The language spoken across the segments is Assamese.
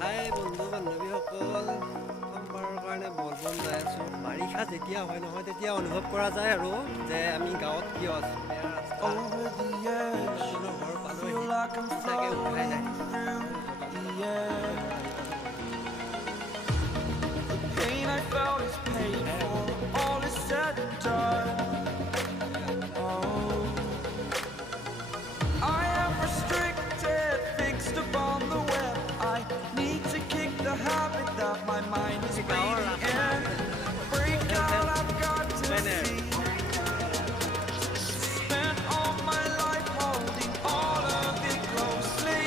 হাই বন্ধু বান্ধৱীসকল, প্ৰথমবাৰৰ কাৰণে বলবম যাই আছোঁ। বাৰিষা যেতিয়া হয় নহয় তেতিয়া অনুভৱ কৰা যায় আৰু যে আমি গাঁৱত কিয় আছোঁ। বেয়া ৰাস্তা, ঘৰ পালোহি, সঁচাকৈ উঠাই যায়। My mind is beating and break out, I've got to see. Spent all my life holding all of it closely.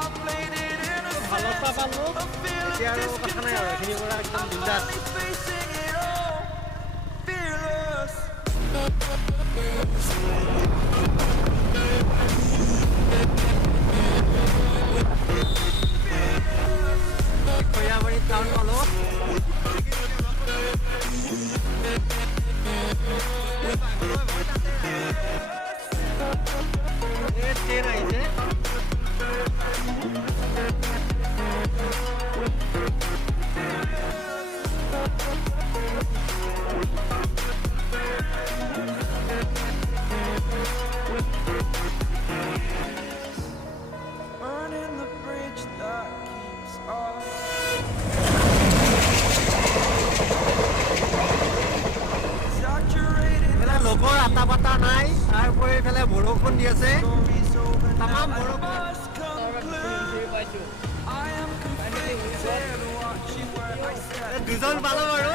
I played it innocent, a feel of discontent. I'm finally facing it all, fearless. Khoirabari town পালোঁ। ট্ৰেইন আহিছে। Burning the bridge that keeps us. এইফালে লগৰ আটা পাতা নাই, তাৰ উপৰি এইফালে বৰষুণ দি আছে। তামাম বৰষুণ। দুজন পালোঁ বাৰু।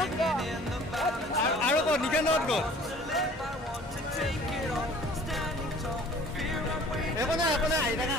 আৰু ক'ত নিকেনত গ'ল? একো নাই একো নাই, আহি থাকা।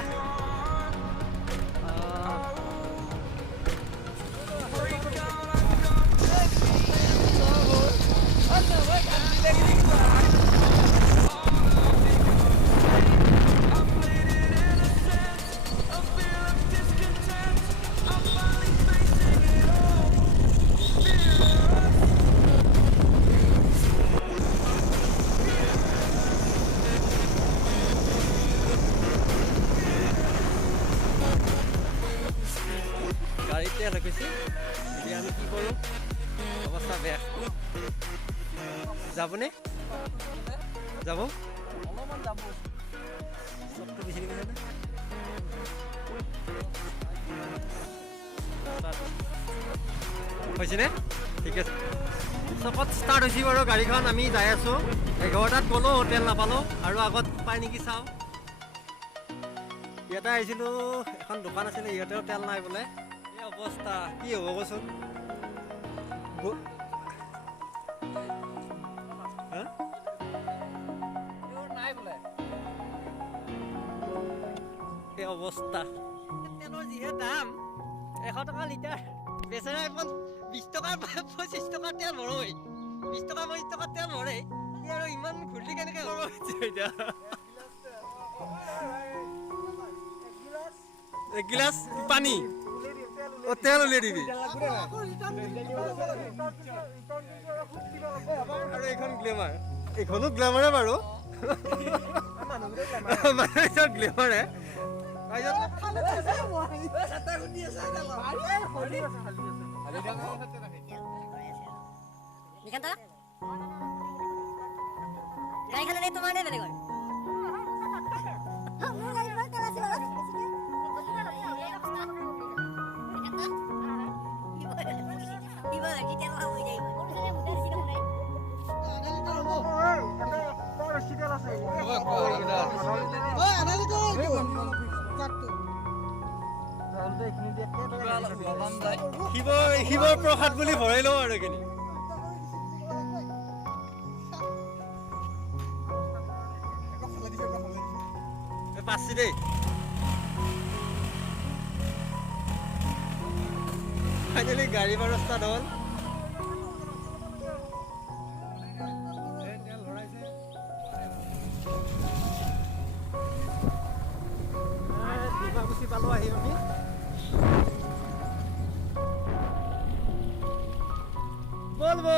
গাড়ীতে লাগিছে। এতিয়া আমি কি কৰোঁ? অৱস্থা বেয়া। যাবনে? যাব? অলপমান যাব। চবটো বেছি গৈছে নে? হৈছেনে? ঠিক আছে। চকত ষ্টাৰ্ট হৈছে বাৰু গাড়ীখন। আমি যাই আছোঁ। 11টাত গ'লোঁ, হোটেল নাপালোঁ। আৰু আগত পাই নেকি চাওঁ। ইয়াতে আহিছিলোঁ, এখন দোকান আছিলে, ইহঁতেও তেল নাই বোলে। এই অৱস্থা কি হ'ব কচোন? এই অৱস্থা। তেলৰ যিহে দাম, 100 টকা লিটাৰ। বেচেৰা এখন 20 টকাৰ 25 টকাৰ তেল ভৰোই। 20 টকা 25 টকাৰ তেল ভৰে। সি আৰু ইমান ঘূৰ্লি কেনেকৈ কৰিব এতিয়া? এক গিলাচ পানী, তেল উলিয়াই দিবি। আৰু এইখন গ্লেমাৰ, এইখনো গ্লেমাৰে বাৰু। মানুহ গ্লেমাৰে। গাড়ীখন তোমাৰ নে বেলেগৰ? শিৱৰ প্ৰসাদ বুলি ভৰাই লওঁ আৰু এইখিনি। পাঁচি দেই। ফাইনেলি গাড়ী বাৰু ষ্টাৰ্ট হ'ল। ডিমাকুচি পালোঁ আহি আমি। বলবো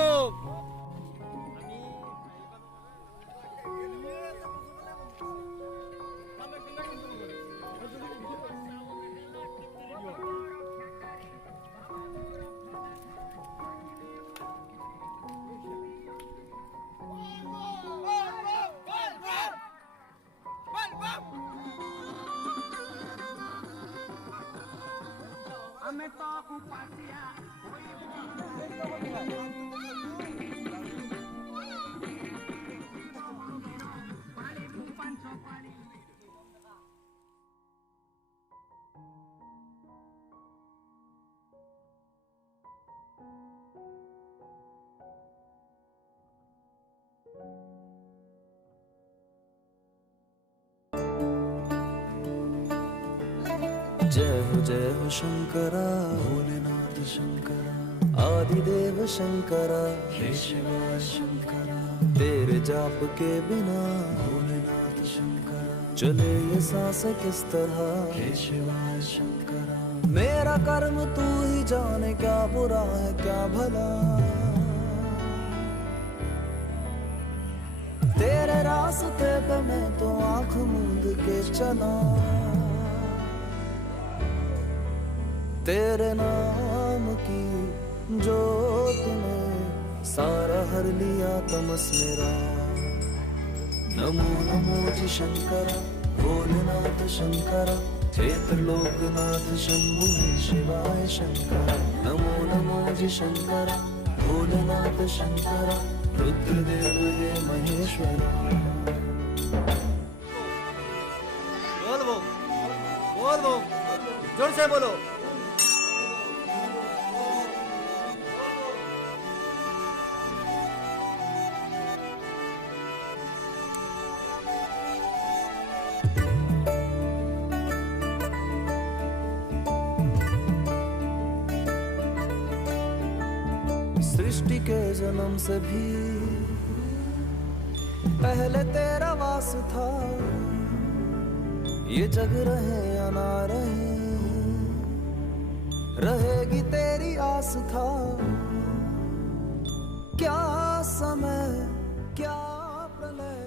আমি जय हो शंकरा भोलेनाथ शंकरा आदिदेव शंकरा हे शिवा शंकरा तेरे जाप के बिना भोलेनाथ शंकरा चले ये सांस किस तरह हे शिवा शंकरा मेरा कर्म तू ही जाने क्या बुरा है क्या भला तेरे रास्ते पे मैं तो आंख मूंद के चला तेरे नाम की जोत ने सारा हर लिया तमस मेरा नमो नमो जी शंकरा भोलेनाथ शंकरा क्षेत्र लोकनाथ शंभु शिवाय शंकरा नमो नमो जी शंकरा भोलेनाथ शंकरा रुद्रदेव हे महेश्वरा बोल वो जोर से बोलो सृष्टि के जन्म से भी पहले तेरा वास था ये जग रहे या ना रहे रहेगी तेरी आस था क्या समय क्या प्रलय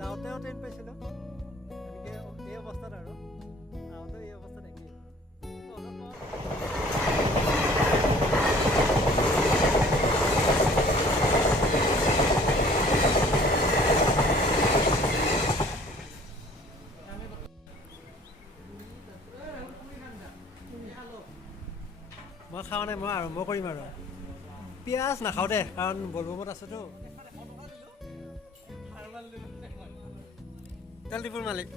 যাওঁতেও ট্ৰেইন পাইছিলোঁ এনেকৈ এই অৱস্থাত আৰু আহোঁতেও এই অৱস্থাত একেই মই খাওঁ নাই মই আৰম্ভ কৰিম আৰু পিঁয়াজ নাখাওঁ দে কাৰণ বলবমত আছোতো তেল ডিপুৰ মালিক